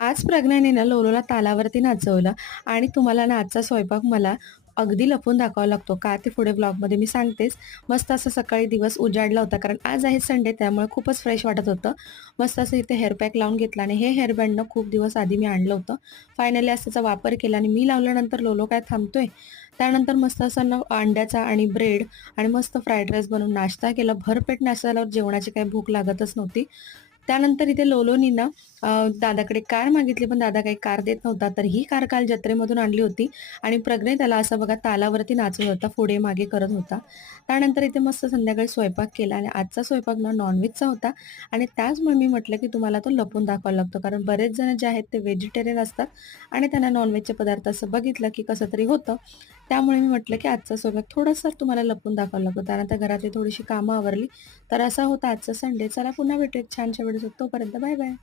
आज प्रज्ञाने ना लोलोला तालावरती नाचवलं आणि तुम्हाला ना आजचा स्वयंपाक मला अगदी लपवून दाखवावा लागतो. का ते पुढे ब्लॉगमध्ये मी सांगतेच. मस्त असं सकाळी दिवस उजाडला होता कारण आज आहे संडे त्यामुळे खूपच फ्रेश वाटत होतं. मस्त असं इथे हेअर पॅक लावून घेतला आणि हे हेअर बँड ना खूप दिवस आधी मी आणलं होतं. फायनली आज त्याचा वापर केला आणि मी लावल्यानंतर लोलो काय थांबतोय. त्यानंतर मस्त असं ना अंड्याचा आणि ब्रेड आणि मस्त फ्राईड राईस बनवून नाश्ता केला. भरपेट नाश्ता झाल्यावर जेवणाची काही भूक लागतच नव्हती. त्यानंतर इथे लोलोनी ना दादाकडे कार मागितली, पण दादा काही कार देत नव्हता. तर ही कार काल जत्रेमधून आणली होती आणि प्रज्ञा त्याला असं बघा तालावरती नाचवत होता, पुढे-मागे करत होता. त्यानंतर इथे मस्त संध्याकाळी स्वयंपाक केला आणि आजचा स्वयंपाक ना नॉन-व्हेजचा होता आणि त्याचमुळे मी म्हटलं, की तुम्हाला तो लपवून दाखवावा लागतो. कारण बरेच जण जे आहेत ते व्हेजिटेरियन असतात आणि त्यांना नॉन पदार्थ असं बघितलं, की कसं तरी होतं. त्यामुळे मी म्हटलं, की आजचा स्वयंपाक थोडासा तुम्हाला लपवून दाखवावा लागतो. त्यानंतर घरातली थोडीशी कामं आवरली. तर असा होता आजचा संडे. चला पुन्हा भेटू एक छानशा व्हिडिओसोबत. तोपर्यंत बाय बाय.